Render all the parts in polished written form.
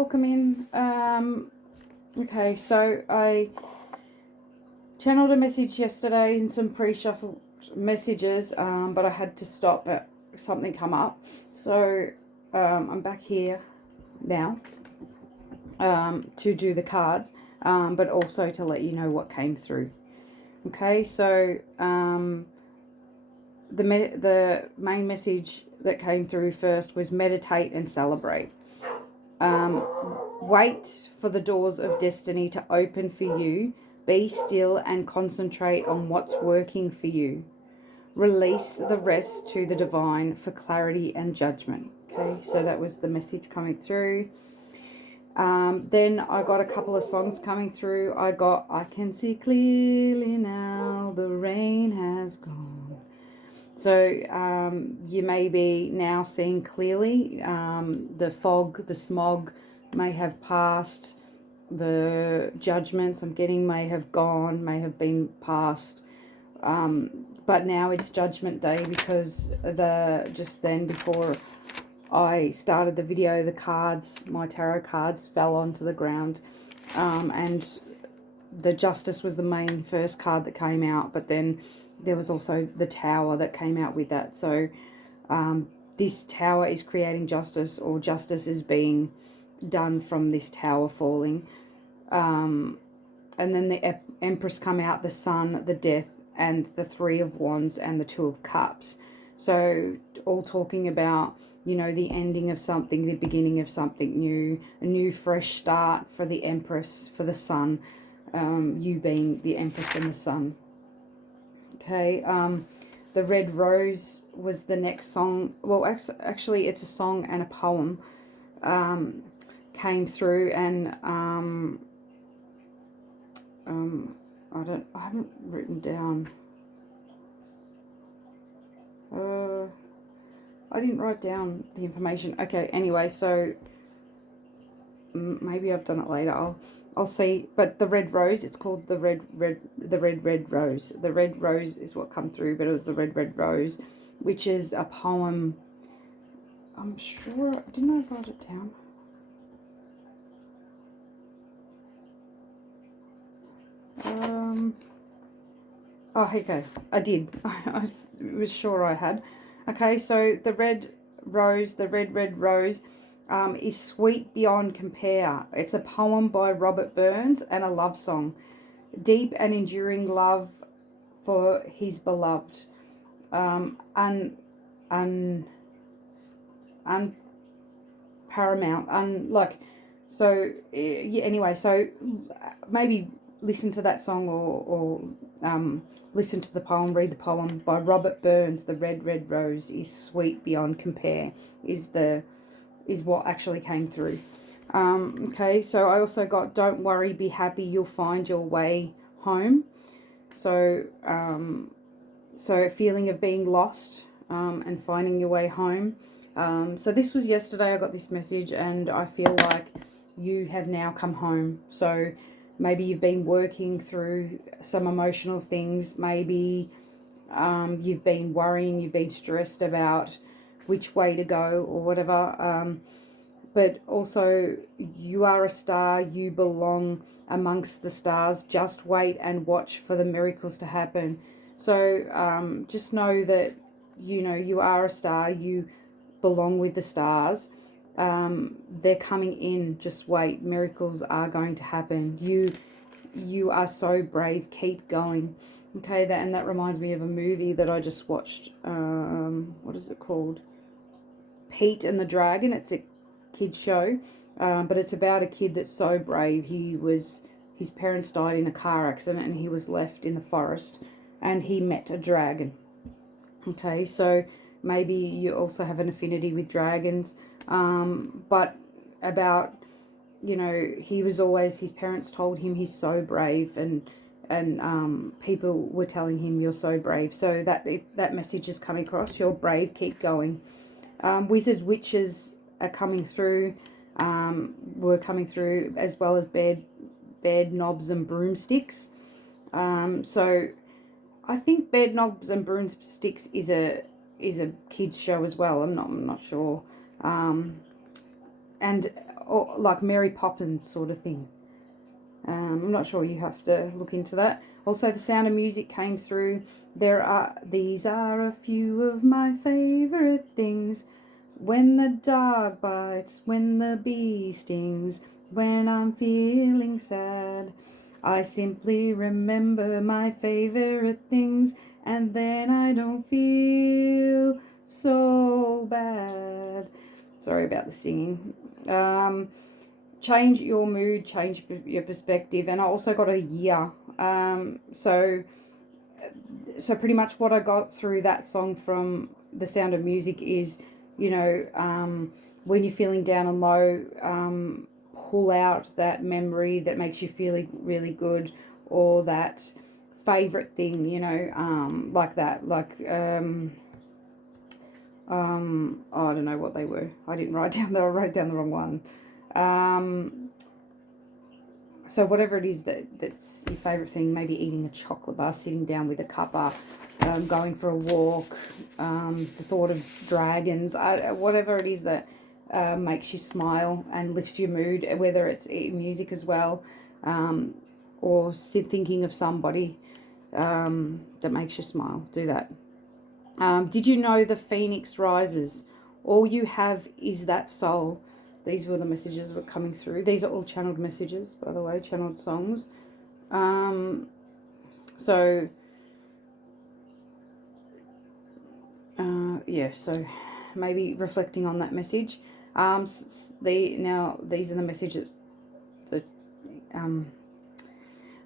welcome in. Okay, so I channeled a message yesterday and some pre-shuffled messages, but I had to stop at something come up. So I'm back here now to do the cards, but also to let you know what came through. Okay, so the main message that came through first was meditate and celebrate. Wait for the doors of destiny to open for you. Be still and concentrate on what's working for you. Release the rest to the divine for clarity and judgment. Okay, so that was the message coming through. Then I got a couple of songs coming through. I got I Can See Clearly Now, the Rain Has Gone. So you may be now seeing clearly. The fog, the smog may have passed. The judgments I'm getting may have gone, may have been passed. But now it's Judgment Day because just then before I started the video, the cards, my tarot cards, fell onto the ground. And the Justice was the main first card that came out, but then there was also the Tower that came out with that. So this Tower is creating justice, or justice is being done from this Tower falling. And then the Empress come out, the Sun, the Death, and the Three of Wands and the Two of Cups. So all talking about, you know, the ending of something, the beginning of something new, a new fresh start for the Empress, for the Sun, you being the Empress and the Sun. Okay, the Red Rose was the next song. Well, actually it's a song and a poem came through, and I haven't written down. I didn't write down the information. Okay, anyway, so maybe I've done it later. I'll see. But the Red Rose, it's called the Red Rose. The Red Rose is what come through, but it was the Red Rose, which is a poem. I'm sure, didn't I write it down? Oh, okay, I did. I was sure I had. Okay, so the Red Rose, the Red Rose, is sweet beyond compare. It's a poem by Robert Burns and a love song. Deep and enduring love for his beloved. Paramount. So, yeah, anyway, so maybe listen to that song or listen to the poem, read the poem by Robert Burns. The Red Rose is sweet beyond compare is what actually came through. Okay, so I also got don't worry, be happy, you'll find your way home. So so a feeling of being lost and finding your way home. So this was yesterday. I got this message and I feel like you have now come home. So maybe you've been working through some emotional things. Maybe you've been worrying, you've been stressed about which way to go or whatever. But also, you are a star. You belong amongst the stars. Just wait and watch for the miracles to happen. So just know that, you know, you are a star. You belong with the stars. They're coming in. Just wait. Miracles are going to happen. You are so brave. Keep going. Okay, that reminds me of a movie that I just watched. What is it called? Pete and the Dragon. It's a kid's show, but it's about a kid that's so brave. His parents died in a car accident and he was left in the forest and he met a dragon. Okay, so maybe you also have an affinity with dragons, but about, you know, his parents told him he's so brave, and people were telling him you're so brave. So that message is coming across. You're brave, keep going. Wizards, witches are coming through, were coming through, as well as bed knobs and broomsticks. So I think Bed Knobs and Broomsticks is a kids show as well. I'm not sure. And or like Mary Poppins sort of thing. I'm not sure, you have to look into that. Also, The Sound of Music came through. These are a few of my favourite things. When the dog bites, when the bee stings, when I'm feeling sad, I simply remember my favourite things, and then I don't feel so bad. Sorry about the singing. Change your mood, change your perspective. And I also got a year. So pretty much what I got through that song from The Sound of Music is, when you're feeling down and low, pull out that memory that makes you feel really good, or that favorite thing, like that. Like, I don't know what they were. I didn't write down, I wrote down the wrong one. So whatever it is that's your favourite thing, maybe eating a chocolate bar, sitting down with a cuppa, going for a walk, the thought of dragons, whatever it is that makes you smile and lifts your mood, whether it's music as well, or thinking of somebody that makes you smile, do that. Did you know the phoenix rises? All you have is that soul. These were the messages that were coming through. These are all channeled messages, by the way, channeled songs. So maybe reflecting on that message. Now these are the messages.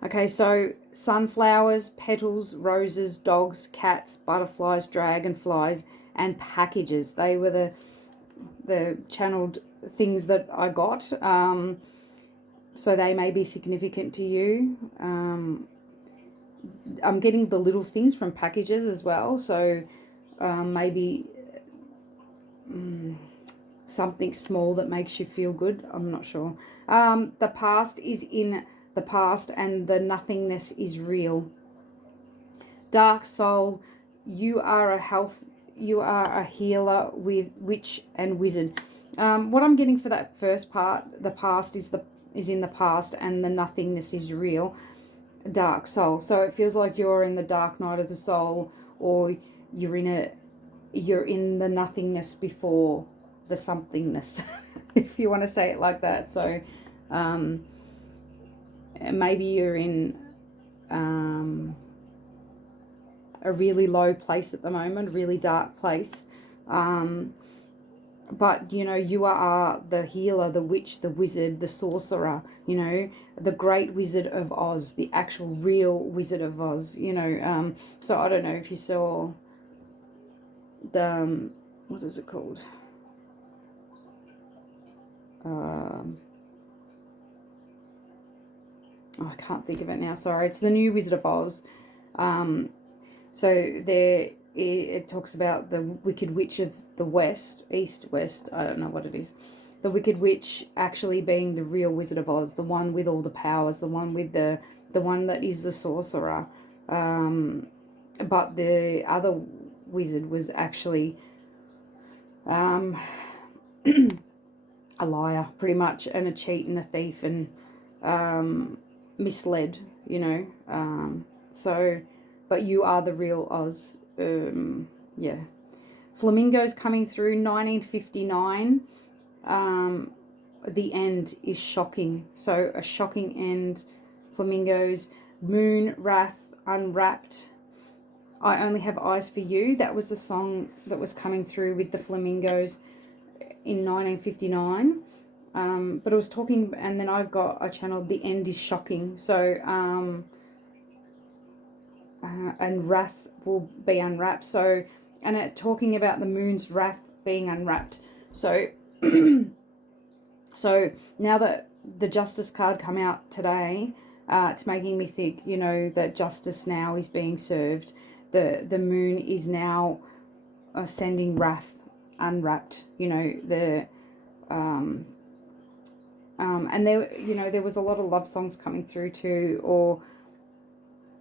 Okay, so sunflowers, petals, roses, dogs, cats, butterflies, dragonflies, and packages. They were the channeled things that I got. So they may be significant to you. I'm getting the little things from packages as well. So maybe something small that makes you feel good. I'm not sure. The past is in the past, and the nothingness is real. Dark soul, you are a healer with witch and wizard. What I'm getting for that first part, the past is in the past, and the nothingness is real. Dark soul. So it feels like you're in the dark night of the soul, or you're in the nothingness before the somethingness, if you want to say it like that. So maybe you're in a really low place at the moment, a really dark place. But, you are the healer, the witch, the wizard, the sorcerer, the great Wizard of Oz, the actual real Wizard of Oz, So I don't know if you saw the, what is it called? I can't think of it now, sorry. It's the new Wizard of Oz. So there it talks about the Wicked Witch of the West, East, West, I don't know what it is. The Wicked Witch actually being the real Wizard of Oz, the one with all the powers, the one with the one that is the sorcerer. But the other wizard was actually a liar, pretty much, and a cheat and a thief, and misled, so, but you are the real Oz. Yeah. Flamingos coming through, 1959. The end is shocking. So a shocking end. Flamingos. Moon, wrath, unwrapped. I only have eyes for you. That was the song that was coming through with the Flamingos in 1959. But it was talking, and then I channeled the end is shocking. So, and wrath will be unwrapped. So, and it talking about the moon's wrath being unwrapped. So, so now that the justice card come out today, it's making me think, that justice now is being served. The moon is now sending wrath unwrapped. And there was a lot of love songs coming through too, or,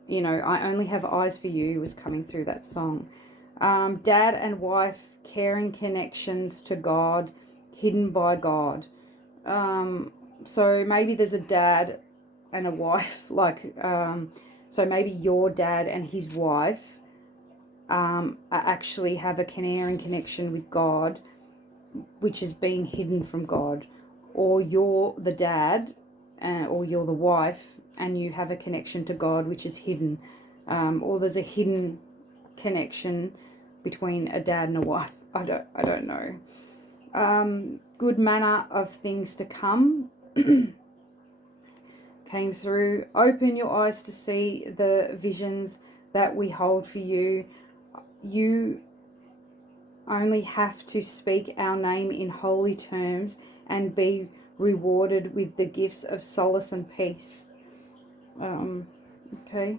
I only have eyes for you was coming through that song. Dad and wife, caring connections to God, hidden by God. So maybe there's a dad and a wife, like, so maybe your dad and his wife actually have a caring connection with God, which is being hidden from God, or you're the dad, or you're the wife, and you have a connection to God which is hidden, or there's a hidden connection between a dad and a wife. I don't know. Good manner of things to come came through. Open your eyes to see the visions that we hold for you. You only have to speak our name in holy terms and be rewarded with the gifts of solace and peace. Okay.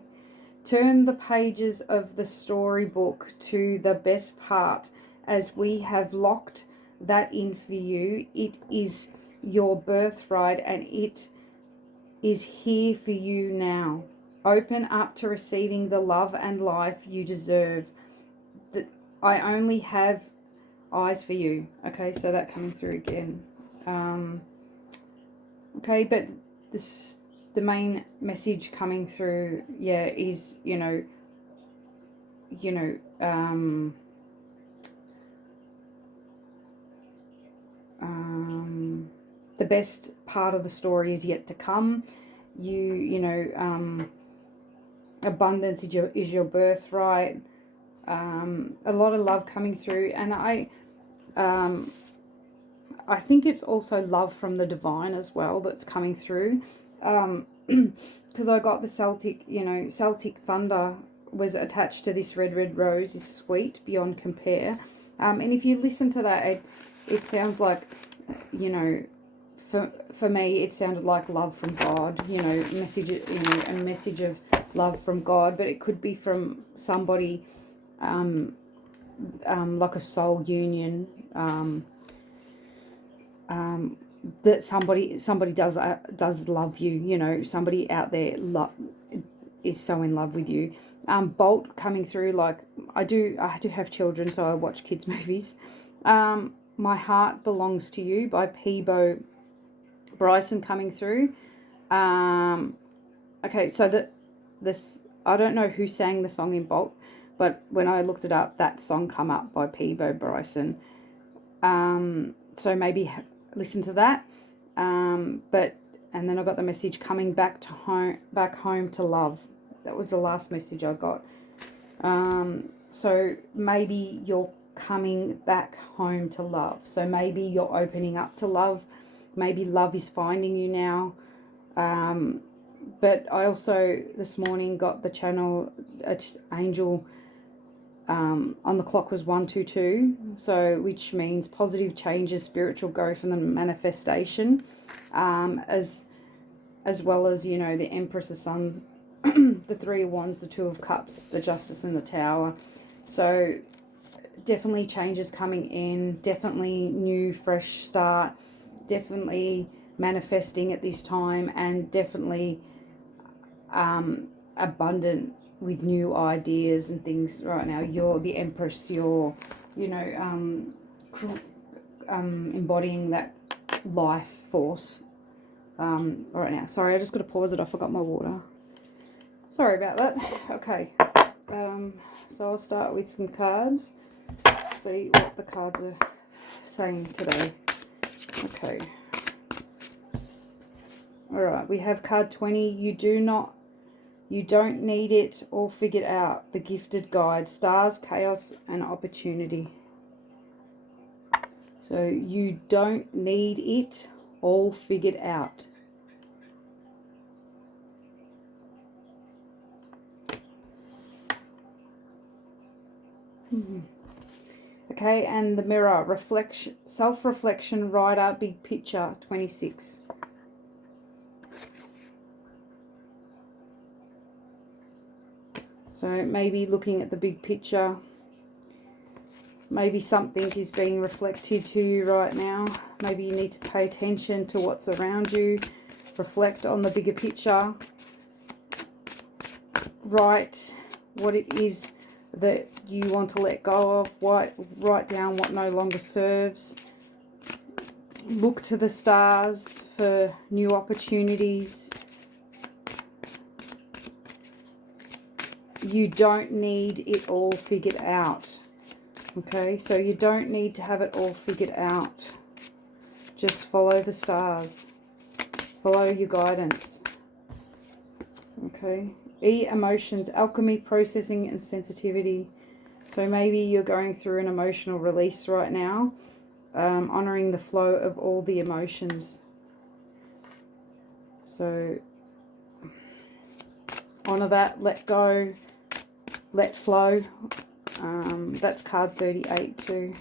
Turn the pages of the storybook to the best part, as we have locked that in for you. It is your birthright and it is here for you now. Open up to receiving the love and life you deserve. I only have eyes for you. Okay, so that coming through again. Okay, but the main message coming through, yeah, is, the best part of the story is yet to come. Abundance is your birthright. A lot of love coming through, and I think it's also love from the divine as well that's coming through, because I got the Celtic thunder was attached to this red rose is sweet beyond compare, and if you listen to that, it sounds like, for me it sounded like love from God, a message of love from God, but it could be from somebody, like a soul union, that somebody does love you, somebody out there is so in love with you. Bolt coming through, like I do have children, so I watch kids movies. My Heart Belongs to You by Peebo Bryson coming through. Okay, so this, I don't know who sang the song in Bolt, but when I looked it up, that song come up by Peebo Bryson. So maybe listen to that. And then I got the message coming back home to love. That was the last message I got. So maybe you're coming back home to love. So maybe you're opening up to love. Maybe love is finding you now. But I also this morning got the channel angel. On the clock was 122, so which means positive changes, spiritual growth, and the manifestation, as well as the Empress, the Sun, the Three of Wands, the Two of Cups, the Justice, and the Tower. So definitely changes coming in, definitely new fresh start, definitely manifesting at this time, and definitely abundant with new ideas and things right now. You're the Empress, you're embodying that life force right now. Sorry, I just got to pause it. I forgot my water. Sorry about that. Okay, so I'll start with some cards, see what the cards are saying today. Okay, alright, we have card 20. You don't need it all figured out. The gifted guide, stars, chaos, and opportunity. So you don't need it all figured out. Okay, and the mirror, reflection, self-reflection, rider, big picture, 26. So maybe looking at the big picture, maybe something is being reflected to you right now. Maybe you need to pay attention to what's around you, reflect on the bigger picture, write what it is that you want to let go of, write down what no longer serves. Look to the stars for new opportunities. You don't need it all figured out. Okay, so you don't need to have it all figured out. Just follow the stars. Follow your guidance. Okay. E, emotions, alchemy, processing, and sensitivity. So maybe you're going through an emotional release right now. Honoring the flow of all the emotions. So honor that, let go, let flow. That's card 38 too.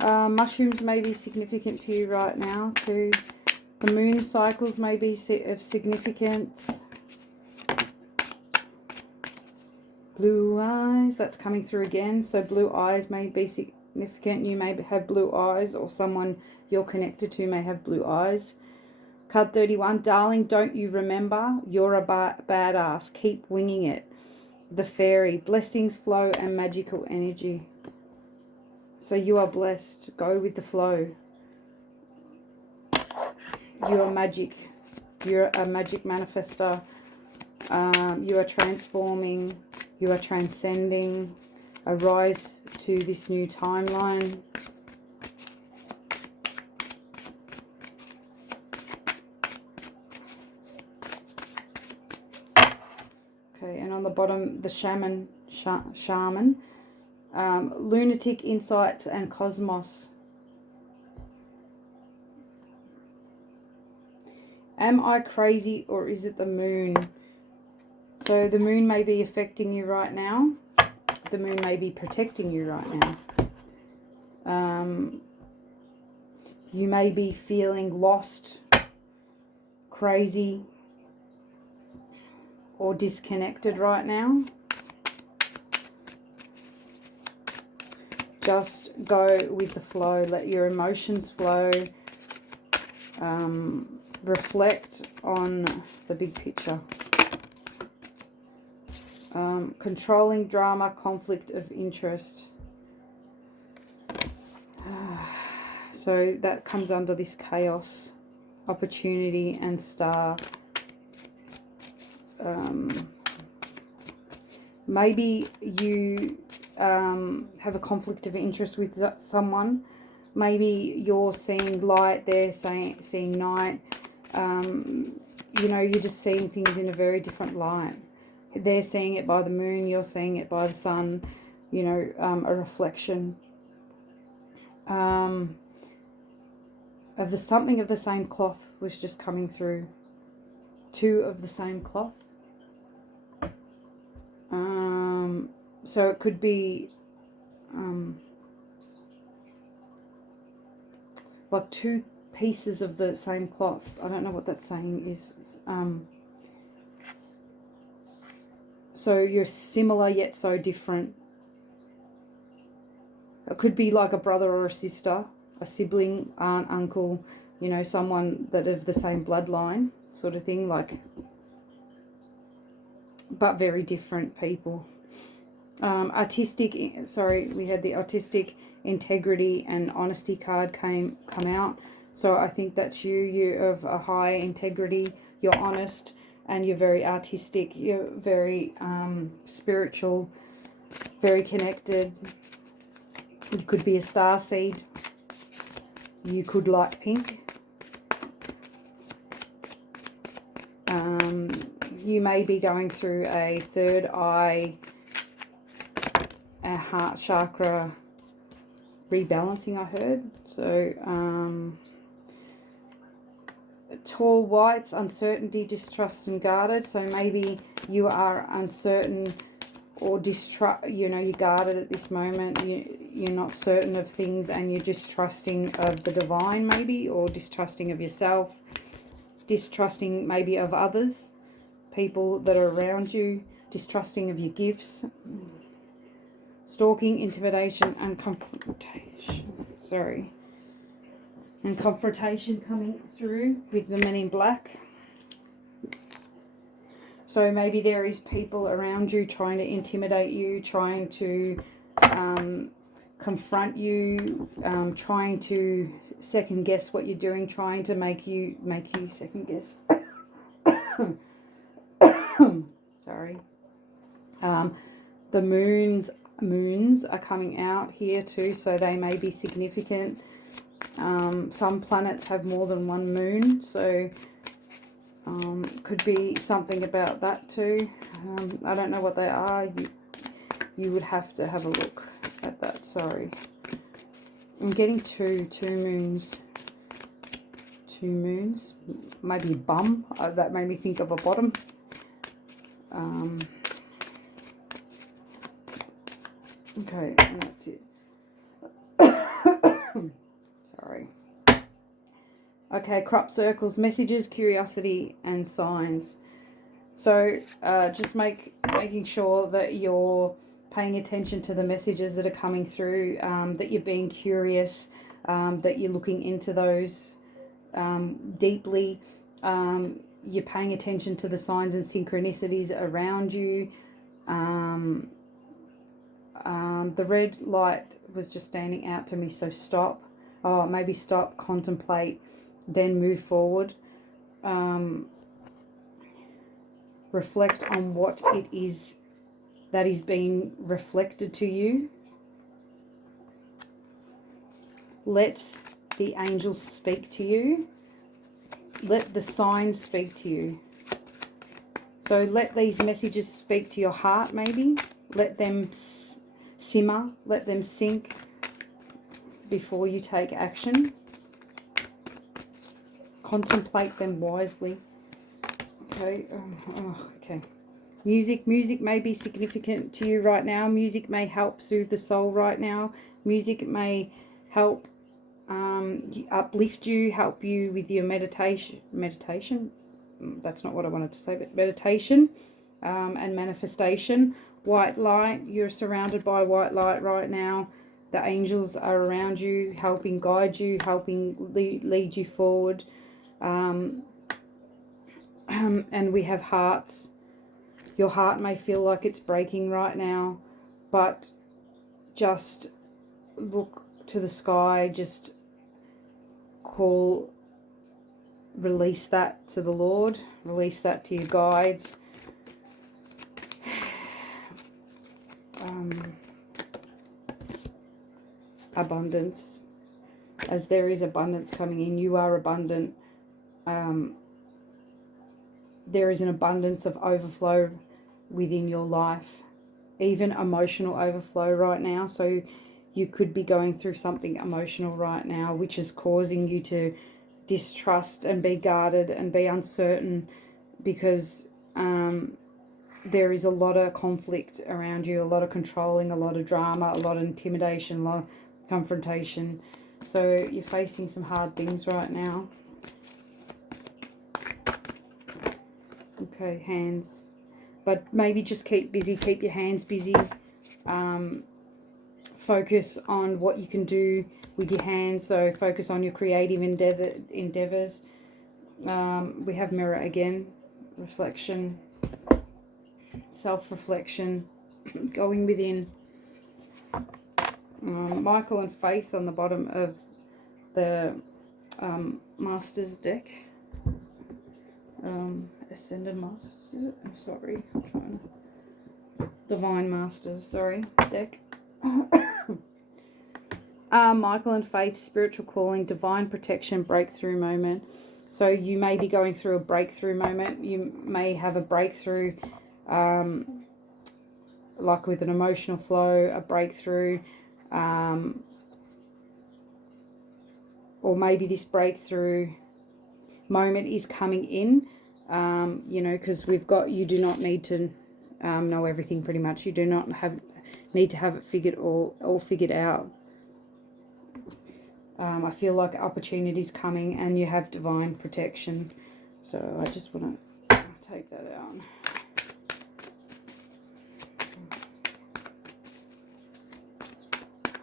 Mushrooms may be significant to you right now too. The moon cycles may be of significance. Blue eyes, that's coming through again. So blue eyes may be significant. You may have blue eyes, or someone you're connected to may have blue eyes. Card 31, darling, don't you remember? You're a badass. Keep winging it. The fairy, blessings flow and magical energy. So you are blessed. Go with the flow. You are magic. You're a magic manifester. You are transforming. You are transcending. Arise to this new timeline. Okay, and on the bottom, the shaman, lunatic insights and cosmos. Am I crazy, or is it the moon? So the moon may be affecting you right now. The moon may be protecting you right now. You may be feeling lost, crazy, or disconnected right now. Just go with the flow. Let your emotions flow. Reflect on the big picture. Controlling drama, conflict of interest. So that comes under this chaos, opportunity, and star. Maybe you have a conflict of interest with someone. Maybe you're seeing light, they're seeing night. You know, you're just seeing things in a very different light. They're seeing it by the moon, you're seeing it by the sun. You know, a reflection of the something of the same cloth was just coming through. Two of the same cloth. So it could be like two pieces of the same cloth. I don't know what that saying is. So you're similar yet so different. It could be like a brother or a sister, a sibling, aunt, uncle, you know, someone that of the same bloodline sort of thing, like, but very different people. We had the artistic, integrity and honesty card come out. So I think that's you. You're of a high integrity, you're honest, and you're very artistic. You're very spiritual, very connected. You could be a starseed. You could like pink. You may be going through a third eye, a heart chakra rebalancing, I heard. So tall whites, uncertainty, distrust and guarded. So maybe you are uncertain or distrust, you know, you're guarded at this moment. You're not certain of things and you're distrusting of the divine maybe, or distrusting of yourself, distrusting maybe of others, people that are around you, distrusting of your gifts. Stalking, intimidation and confrontation. And confrontation coming through with the men in black. So maybe there is people around you trying to intimidate you, trying to confront you, trying to second guess what you're doing, trying to make you second guess. Sorry. The moons are coming out here too, so they may be significant. Some planets have more than one moon, so could be something about that too. I don't know what they are. You would have to have a look at that. Sorry, I'm getting two moons. Two moons, maybe a bum. That made me think of a bottom. Okay, and that's it. Sorry. Okay, crop circles, messages, curiosity, and signs. So just making sure that you're paying attention to the messages that are coming through, that you're being curious, that you're looking into those deeply. You're paying attention to the signs and synchronicities around you. The red light was just standing out to me, so stop. Oh, maybe stop, contemplate, then move forward. Reflect on what it is that is being reflected to you. Let the angels speak to you. Let the signs speak to you. So let these messages speak to your heart maybe. Let them simmer, let them sink before you take action. Contemplate them wisely. Okay, okay. Music may be significant to you right now. Music may help soothe the soul right now. Music may help uplift you, help you with your meditation. That's not what I wanted to say, but meditation and manifestation. White light, you're surrounded by white light right now. The angels are around you, helping guide you, helping lead you forward. And we have hearts. Your heart may feel like it's breaking right now, but just look to the sky, just release that to the Lord, release that to your guides. Abundance, as there is abundance coming in, you are abundant. There is an abundance of overflow within your life, even emotional overflow right now. So you could be going through something emotional right now, which is causing you to distrust and be guarded and be uncertain, because there is a lot of conflict around you, a lot of controlling, a lot of drama, a lot of intimidation, a lot of confrontation. So you're facing some hard things right now. Okay, hands. But maybe just keep busy, keep your hands busy. Focus on what you can do with your hands. So focus on your creative endeavors. We have mirror again. Reflection. Self-reflection. Going within. Michael and Faith on the bottom of the Masters deck. Ascended Masters, is it? I'm sorry. I'm trying to... Divine Masters, sorry, deck. Michael and Faith, spiritual calling, divine protection, breakthrough moment. So you may be going through a breakthrough moment. You may have a breakthrough, like with an emotional flow, a breakthrough, or maybe this breakthrough moment is coming in, you know, because you do not need to know everything pretty much. You do not need to have it all figured out. I feel like opportunity's coming and you have divine protection. So I just want to take that out.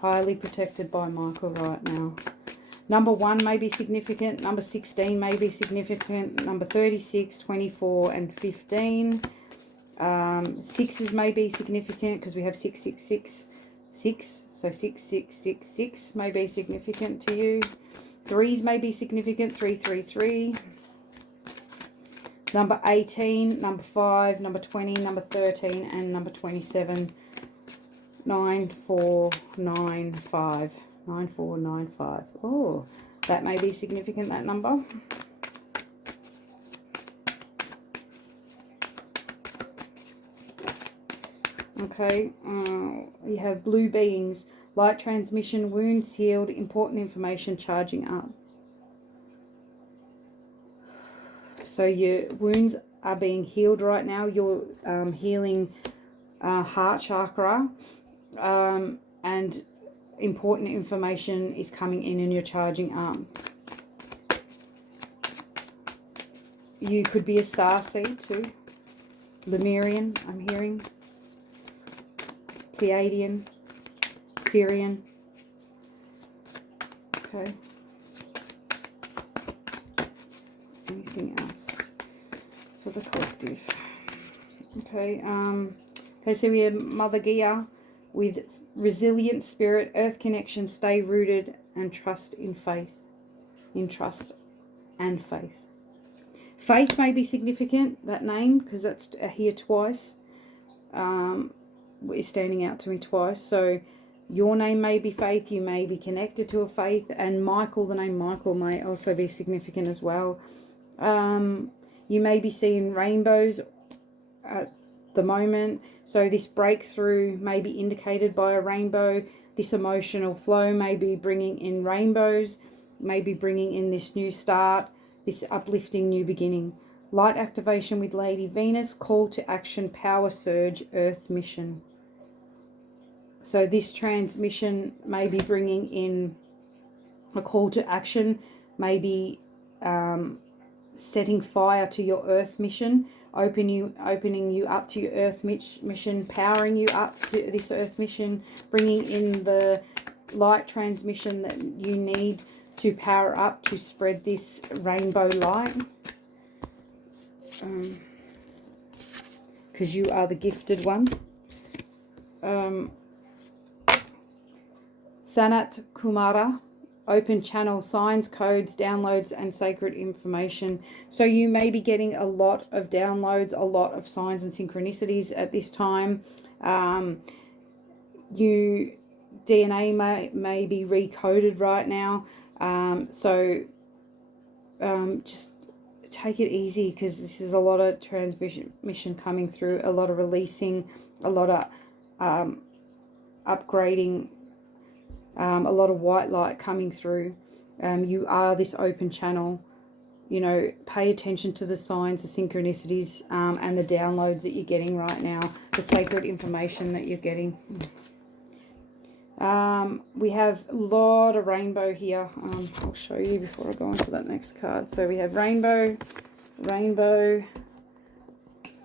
Highly protected by Michael right now. Number 1 may be significant. Number 16 may be significant. Number 36, 24, and 15. Sixes may be significant because we have 6. So 6666 may be significant to you. Threes may be significant. 333. Number 18, number 5, number 20, number 13, and number 27. 9495. 9495. Oh, that may be significant, that number. Okay, you have blue beings, light transmission, wounds healed, important information charging up. So your wounds are being healed right now. You're healing heart chakra, and important information is coming in and you're charging up. You could be a starseed too. Lemurian, I'm hearing. Pleiadian, Syrian. Okay. Anything else for the collective? Okay. Okay, so we have Mother Gaia with resilient spirit, earth connection, stay rooted, and trust in faith. In trust and faith. Faith may be significant, that name, because that's here twice. Is standing out to me twice. So your name may be Faith, you may be connected to a faith, and Michael, the name Michael, may also be significant as well. You may be seeing rainbows at the moment, so this breakthrough may be indicated by a rainbow. This emotional flow may be bringing in rainbows, may be bringing in this new start, this uplifting new beginning. Light activation with Lady Venus, call to action, power surge, earth mission. So this transmission may be bringing in a call to action, maybe setting fire to your earth mission, opening you up to your earth mission, powering you up to this earth mission, bringing in the light transmission that you need to power up to spread this rainbow light. Because you are the gifted one. Sanat Kumara, open channel, signs, codes, downloads, and sacred information. So you may be getting a lot of downloads, a lot of signs and synchronicities at this time. You DNA may be recoded right now. Just take it easy, because this is a lot of transmission coming through, a lot of releasing, a lot of upgrading, a lot of white light coming through. You are this open channel. You know, pay attention to the signs, the synchronicities, and the downloads that you're getting right now, the sacred information that you're getting. We have a lot of rainbow here. I'll show you before I go on to that next card. So we have rainbow, rainbow,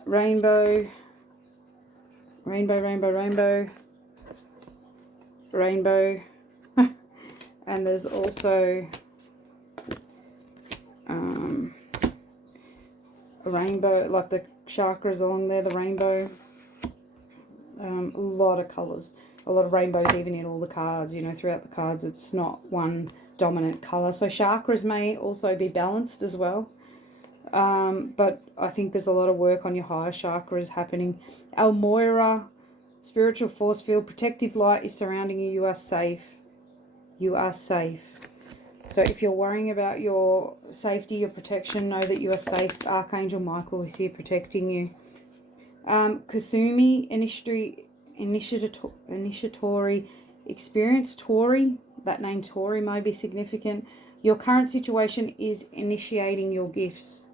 rainbow, rainbow, rainbow, rainbow, rainbow, and there's also a rainbow, like the chakras along there, the rainbow. A lot of colours, a lot of rainbows even in all the cards, you know, throughout the cards. It's not one dominant colour. So chakras may also be balanced as well. But I think there's a lot of work on your higher chakras happening. Almoira, spiritual force field, protective light is surrounding you. You are safe. You are safe. So if you're worrying about your safety, your protection, know that you are safe. Archangel Michael is here protecting you. Kuthumi, initiatory experience. Tori, that name Tori may be significant. Your current situation is initiating your gifts.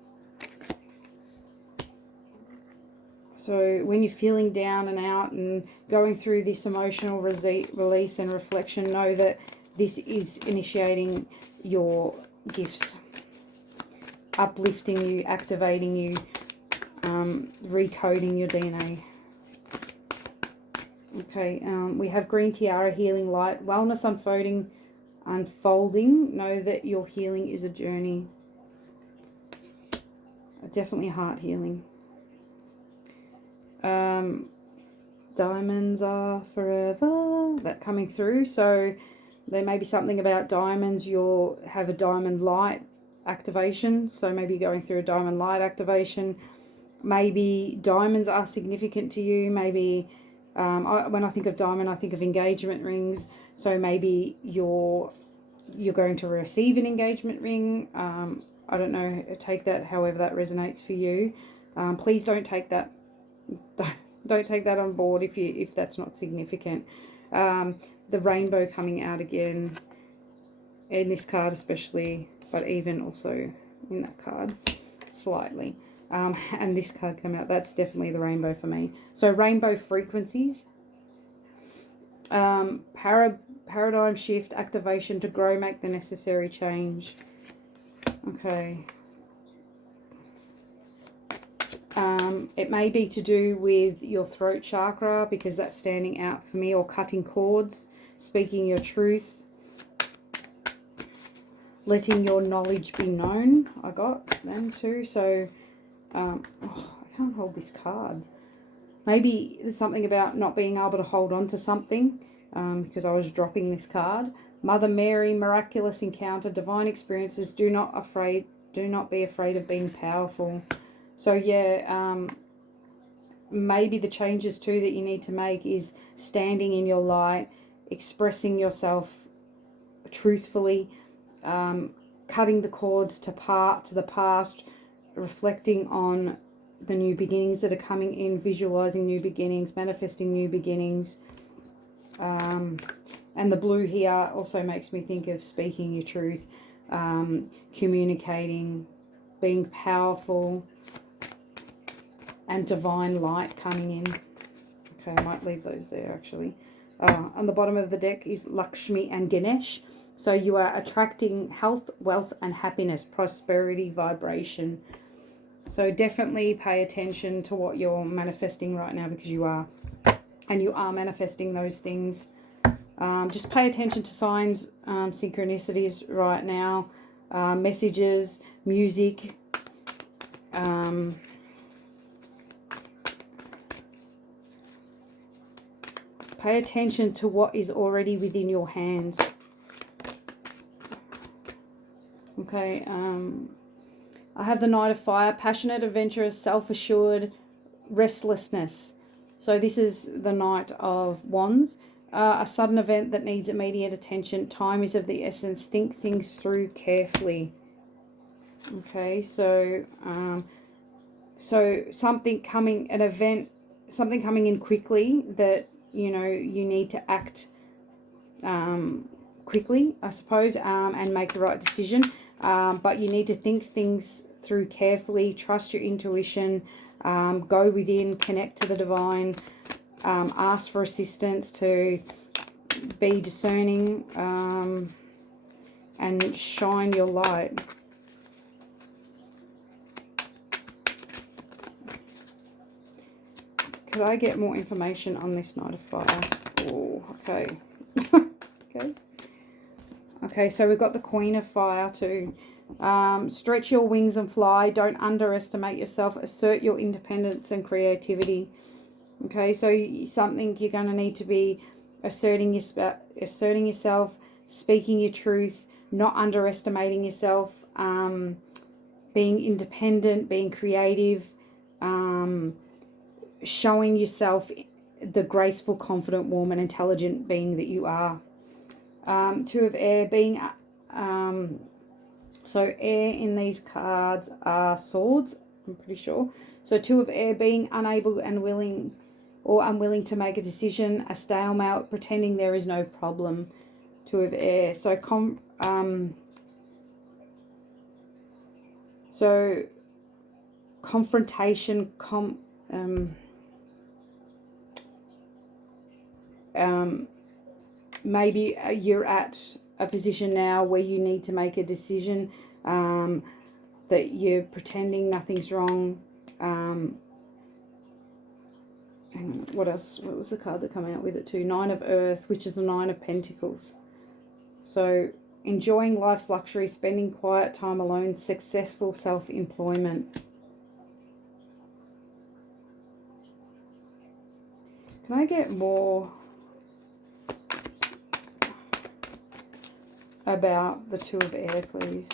So when you're feeling down and out and going through this emotional release and reflection, know that this is initiating your gifts, uplifting you, activating you, recoding your DNA. Okay, we have green tiara, healing light, wellness unfolding. Know that your healing is a journey. Definitely heart healing. Diamonds are forever, that coming through. So there may be something about diamonds. You'll have a diamond light activation. So maybe you're going through a diamond light activation. Maybe diamonds are significant to you. Maybe when I think of diamond, I think of engagement rings. So maybe you're going to receive an engagement ring. I don't know. Take that however that resonates for you. Please don't take that. Don't take that on board if that's not significant. The rainbow coming out again in this card especially, but even also in that card slightly. And this card come out. That's definitely the rainbow for me. So rainbow frequencies. Paradigm shift, activation to grow, make the necessary change. Okay. It may be to do with your throat chakra because that's standing out for me, or cutting cords, speaking your truth, letting your knowledge be known. I got them too. So, I can't hold this card. Maybe there's something about not being able to hold on to something because I was dropping this card. Mother Mary, miraculous encounter, divine experiences. Do not be afraid of being powerful. So yeah, maybe the changes too that you need to make is standing in your light, expressing yourself truthfully, cutting the cords to the past, reflecting on the new beginnings that are coming in, visualizing new beginnings, manifesting new beginnings. And the blue here also makes me think of speaking your truth, communicating, being powerful, and divine light coming in. Okay, I might leave those there actually. On the bottom of the deck is Lakshmi and Ganesh. So you are attracting health, wealth, and happiness, prosperity, vibration. So definitely pay attention to what you're manifesting right now, because you are. And you are manifesting those things. Just pay attention to signs, synchronicities right now, messages, music. Pay attention to what is already within your hands. Okay, I have the Knight of Fire, passionate, adventurous, self-assured, restlessness. So this is the Knight of Wands. A sudden event that needs immediate attention. Time is of the essence. Think things through carefully. Okay, so something coming, an event, something coming in quickly that, you know, you need to act quickly, I suppose, and make the right decision. But you need to think things through carefully, trust your intuition, go within, connect to the divine, ask for assistance to be discerning, and shine your light. Could I get more information on this Knight of Fire? Oh, okay. Okay. Okay, so we've got the Queen of Fire too. Stretch your wings and fly. Don't underestimate yourself. Assert your independence and creativity. Okay, so something you're going to need to be asserting yourself, speaking your truth, not underestimating yourself, being independent, being creative, showing yourself the graceful, confident, warm, and intelligent being that you are. Two of Air, being so air in these cards are swords, I'm pretty sure. So Two of Air, being unable and willing or unwilling to make a decision, a stalemate, pretending there is no problem. Two of Air. So confrontation, maybe you're at a position now where you need to make a decision, that you're pretending nothing's wrong. And what else? What was the card that came out with it too? Nine of Earth, which is the Nine of Pentacles. So enjoying life's luxury, spending quiet time alone, successful self-employment. Can I get more about the Two of Air, please?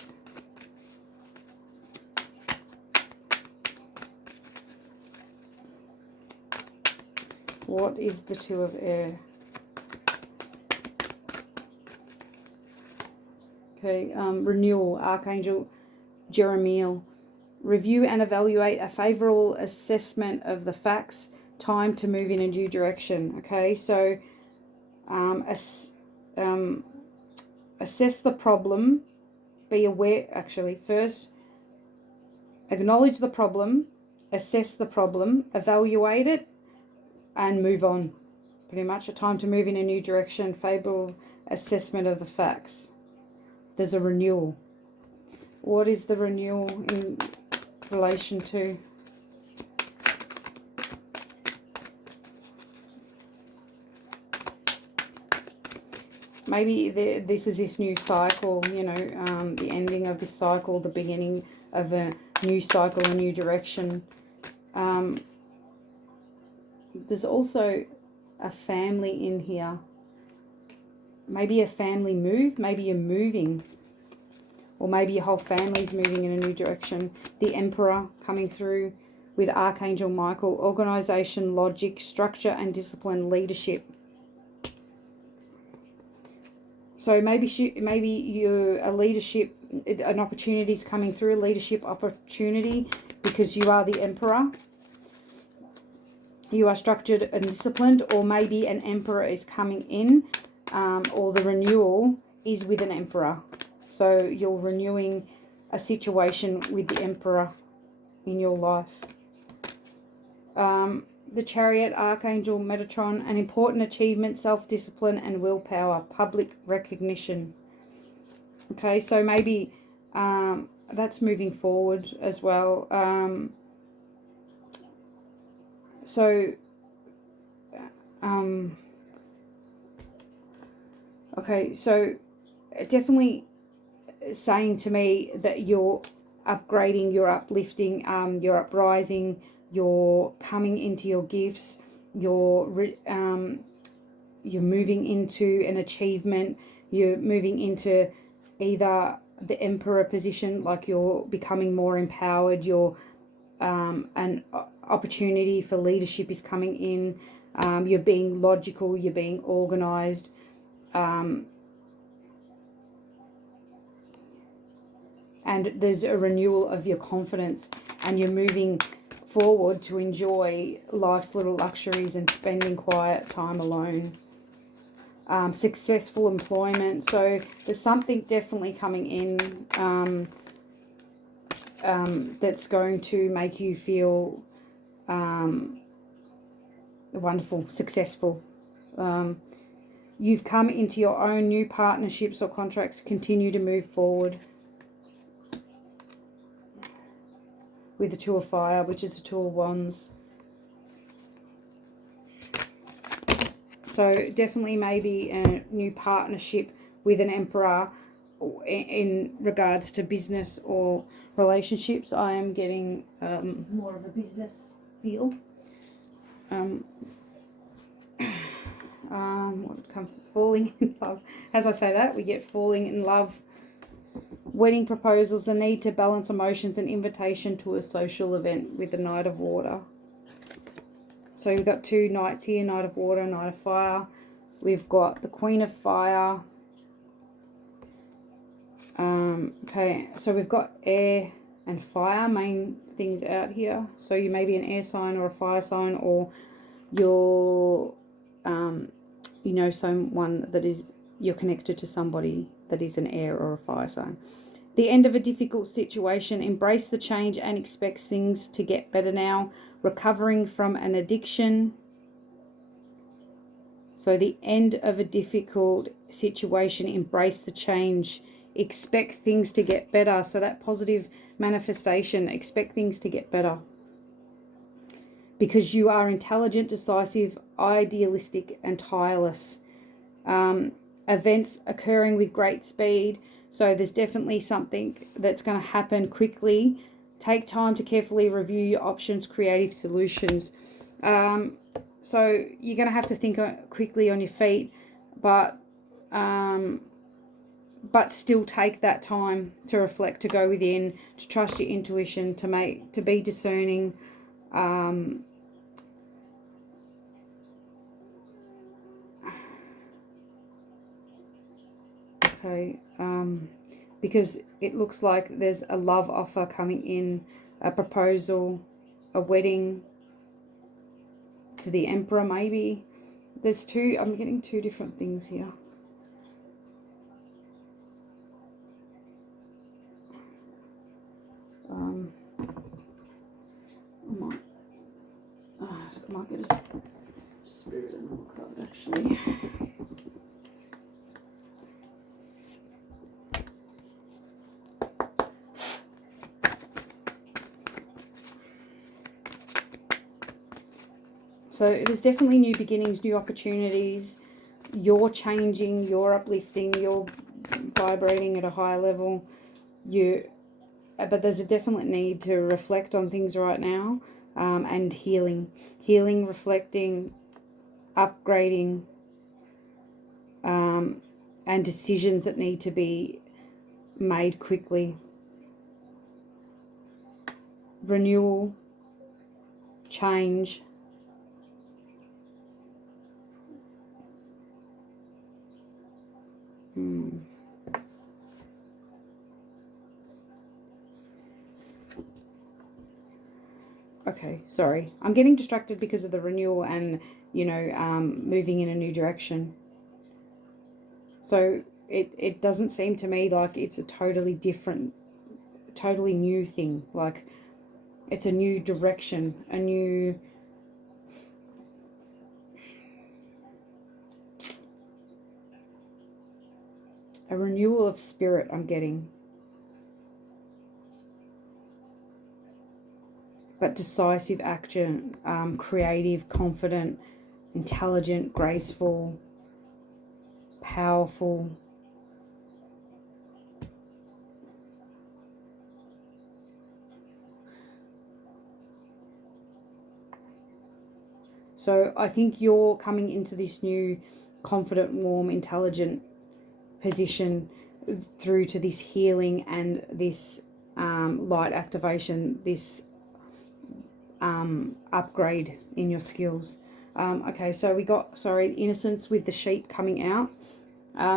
What is the Two of Air? Okay, renewal, Archangel Jeremiel. Review and evaluate a favorable assessment of the facts. Time to move in a new direction. Okay, so assess the problem. Be aware, actually, first acknowledge the problem, assess the problem, evaluate it, and move on. Pretty much a time to move in a new direction, favorable assessment of the facts. There's a renewal. What is the renewal in relation to? Maybe this is this new cycle, you know, the ending of this cycle, the beginning of a new cycle, a new direction. There's also a family in here. Maybe a family move, maybe you're moving. Or maybe your whole family's moving in a new direction. The Emperor coming through with Archangel Michael. Organization, logic, structure and discipline, leadership. So maybe you're a leadership, an opportunity is coming through, a leadership opportunity, because you are the Emperor. You are structured and disciplined, or maybe an Emperor is coming in, or the renewal is with an Emperor. So you're renewing a situation with the Emperor in your life. The Chariot, Archangel Metatron, an important achievement, self-discipline and willpower, public recognition. Okay, so maybe that's moving forward as well. Okay, so definitely saying to me that you're upgrading, you're uplifting, you're uprising, you're coming into your gifts, you're moving into an achievement, you're moving into either the Emperor position, like you're becoming more empowered, you're an opportunity for leadership is coming in, you're being logical, you're being organized, and there's a renewal of your confidence, and you're moving forward to enjoy life's little luxuries and spending quiet time alone. Successful employment. So there's something definitely coming in that's going to make you feel wonderful, successful. You've come into your own new partnerships or contracts. Continue to move forward. With the Two of Fire, which is the Two of Wands. So definitely maybe a new partnership with an Emperor in regards to business or relationships. I am getting more of a business feel. What comes falling in love? As I say that, we get falling in love. Wedding proposals, the need to balance emotions, and invitation to a social event with the Knight of Water. So we've got two knights here, Knight of Water, Knight of Fire. We've got the Queen of Fire. Okay, so we've got air and fire, main things out here. So you may be an air sign or a fire sign, or you're, you know, someone that is, you're connected to somebody that is an air or a fire sign. The end of a difficult situation. Embrace the change and expect things to get better now. Recovering from an addiction. So the end of a difficult situation. Embrace the change. Expect things to get better. So that positive manifestation. Expect things to get better. Because you are intelligent, decisive, idealistic, and tireless. Events occurring with great speed. So there's definitely something that's going to happen quickly. Take time to carefully review your options, creative solutions. So you're going to have to think quickly on your feet, but still take that time to reflect, to go within, to trust your intuition, to be discerning. Okay, because it looks like there's a love offer coming in, a proposal, a wedding to the Emperor maybe. There's two, I'm getting two different things here. I might get a spirit animal card actually. So there's definitely new beginnings, new opportunities. You're changing, you're uplifting, you're vibrating at a higher level. But there's a definite need to reflect on things right now, and healing, reflecting, upgrading, and decisions that need to be made quickly. Renewal, change. Okay, sorry. I'm getting distracted because of the renewal and, you know, moving in a new direction. So it doesn't seem to me like it's a totally different, totally new thing. Like, it's a new direction, a renewal of spirit I'm getting. But decisive action, creative, confident, intelligent, graceful, powerful. So I think you're coming into this new confident, warm, intelligent position through to this healing and this light activation, this upgrade in your skills. Okay, so we got, innocence with the sheep coming out.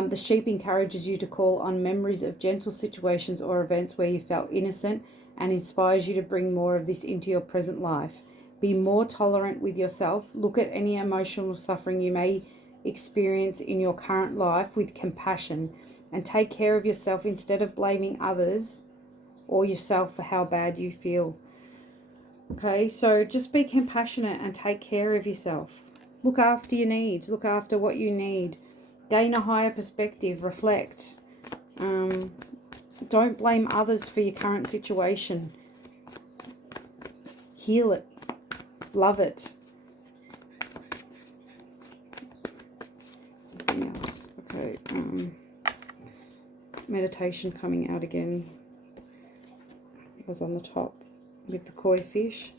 The sheep encourages you to call on memories of gentle situations or events where you felt innocent and inspires you to bring more of this into your present life. Be more tolerant with yourself. Look at any emotional suffering you may experience in your current life with compassion and take care of yourself instead of blaming others or yourself for how bad you feel. Okay, so just be compassionate and take care of yourself. Look after your needs. Look after what you need. Gain a higher perspective. Reflect. Don't blame others for your current situation. Heal it. Love it. Anything else? Okay. Meditation coming out again. It was on the top with the koi fish.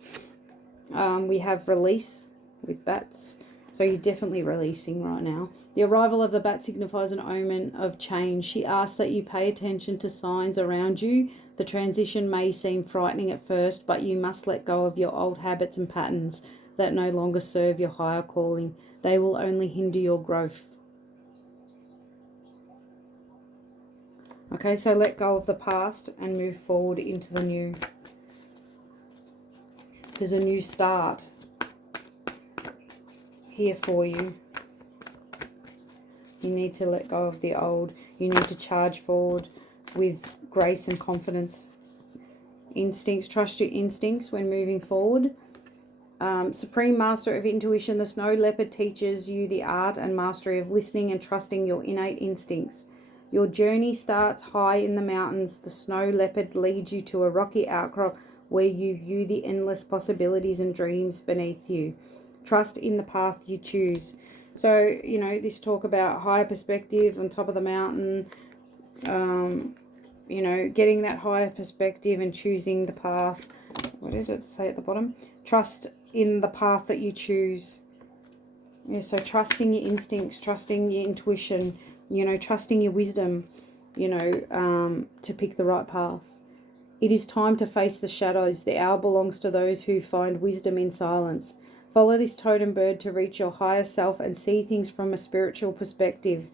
We have release with bats. So you're definitely releasing right now. The arrival of the bat signifies an omen of change. She asks that you pay attention to signs around you. The transition may seem frightening at first, but you must let go of your old habits and patterns that no longer serve your higher calling. They will only hinder your growth. Okay, so let go of the past and move forward into the new. There's a new start here for you. You need to let go of the old. You need to charge forward with grace and confidence. Instincts, trust your instincts when moving forward. Supreme Master of Intuition, the Snow Leopard teaches you the art and mastery of listening and trusting your innate instincts. Your journey starts high in the mountains. The Snow Leopard leads you to a rocky outcrop where you view the endless possibilities and dreams beneath you. Trust in the path you choose. So, you know, this talk about higher perspective on top of the mountain, you know, getting that higher perspective and choosing the path. What did it say at the bottom? Trust in the path that you choose. Yeah, so trusting your instincts, trusting your intuition, you know, trusting your wisdom, you know, to pick the right path. It is time to face the shadows. The hour belongs to those who find wisdom in silence. Follow this totem bird to reach your higher self and see things from a spiritual perspective.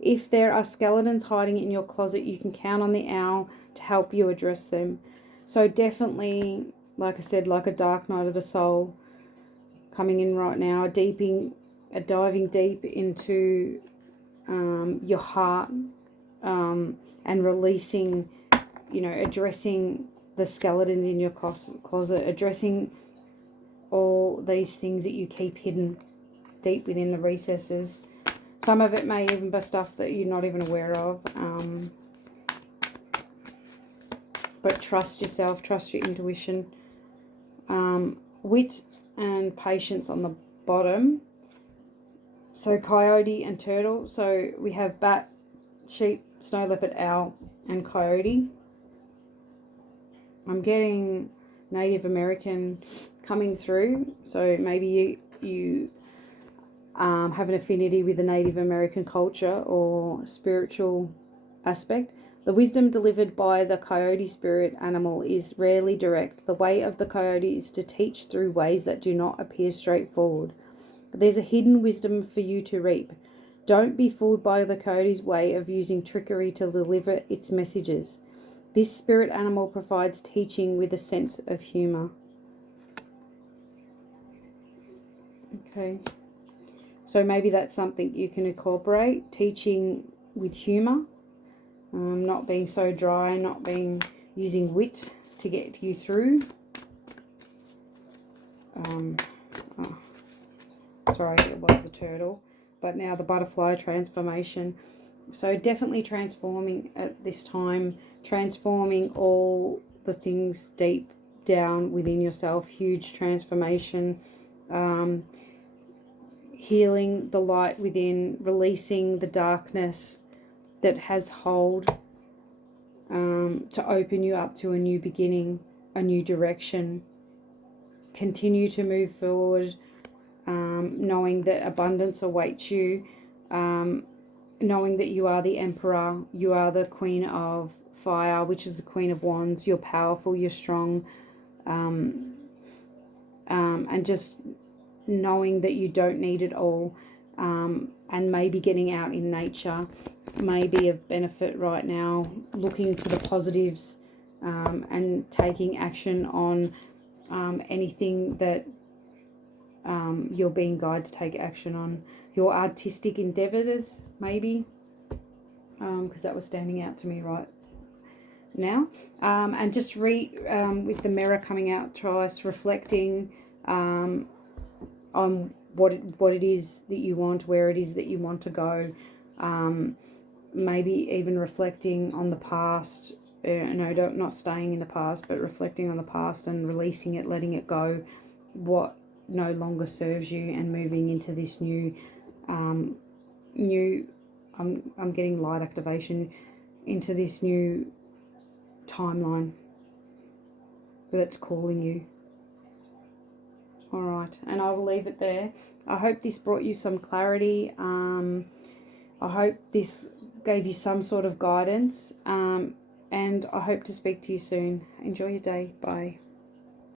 If there are skeletons hiding in your closet, you can count on the owl to help you address them. So definitely, like I said, like a dark night of the soul coming in right now, diving deep into your heart, and releasing, you know, addressing the skeletons in your closet, addressing all these things that you keep hidden deep within the recesses. Some of it may even be stuff that you're not even aware of. But trust yourself, trust your intuition. Wit and patience on the bottom. So coyote and turtle. So we have bat, sheep, snow leopard, owl, and coyote. I'm getting Native American coming through. So maybe you have an affinity with the Native American culture or spiritual aspect. The wisdom delivered by the coyote spirit animal is rarely direct. The way of the coyote is to teach through ways that do not appear straightforward. There's a hidden wisdom for you to reap. Don't be fooled by the coyote's way of using trickery to deliver its messages. This spirit animal provides teaching with a sense of humour. Okay. So maybe that's something you can incorporate, teaching with humour, not being so dry, not being using wit to get you through. Sorry, it was the turtle, but now the butterfly transformation. So definitely transforming at this time, transforming all the things deep down within yourself, huge transformation. Healing the light within, releasing the darkness that has hold, to open you up to a new beginning, a new direction. Continue to move forward, knowing that abundance awaits you, knowing that you are the emperor, you are the queen of fire, which is the queen of wands. You're powerful, you're strong, and just knowing that you don't need it all, and maybe getting out in nature may be of benefit right now, looking to the positives, and taking action on anything that you're being guided to take action on. Your artistic endeavours, maybe, because that was standing out to me right now. And just with the mirror coming out twice, reflecting on what it is that you want, where it is that you want to go. Maybe even reflecting on the past. Not staying in the past, but reflecting on the past and releasing it, letting it go, what no longer serves you, and moving into this new I'm getting light activation, into this new timeline that's calling you. All right, and I will leave it there. I hope this brought you some clarity. I hope this gave you some sort of guidance, and I hope to speak to you soon. Enjoy your day. Bye.